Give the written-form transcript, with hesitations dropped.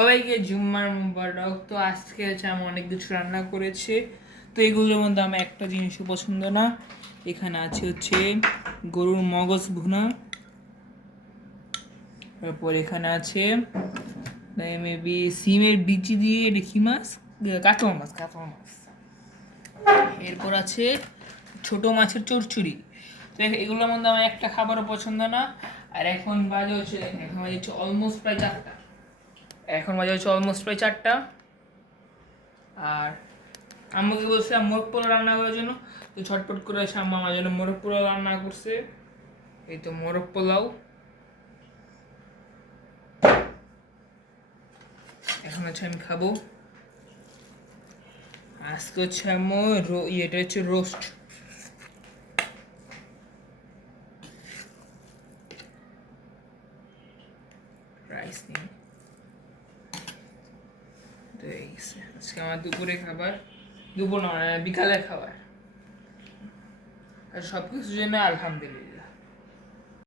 সবাইকে জুম্মার মুবারক। তো আজকে হচ্ছে আমি অনেক কিছু রান্না করেছি। তো এগুলোর মধ্যে আমার একটা জিনিসও পছন্দ না। এখানে আছে হচ্ছে গরুর মগজ ভুনা, তারপর এখানে আছে মেবি সিমের বিচি দিয়ে রেখি মাছ, কাতল মাছ, এরপর আছে ছোট মাছের চচ্চড়ি। তো এগুলোর মধ্যে আমার একটা খাবারও পছন্দ না। আর এখন বাজে হচ্ছে, দেখেন এখন বাজে হচ্ছে অলমোস্ট প্রায় 4টা। আর আম্মুকে বলছিলাম মোরগ পোলাও রান্না করার জন্য, তো ছটপট করে এসে আম্মা আমার জন্য মোরগ পোলাও রান্না করছে। এই তো মোরগ পোলাও এখন হচ্ছে আমি খাবো। আজকে হচ্ছে আম্মু এটা হচ্ছে রোস্ট। রাইস নিয়ে তো আজকে আমার দুপুরে খাবার, দুপুর নয় বিকালের খাবার। আর সব কিছুর জন্য আলহামদুলিল্লাহ।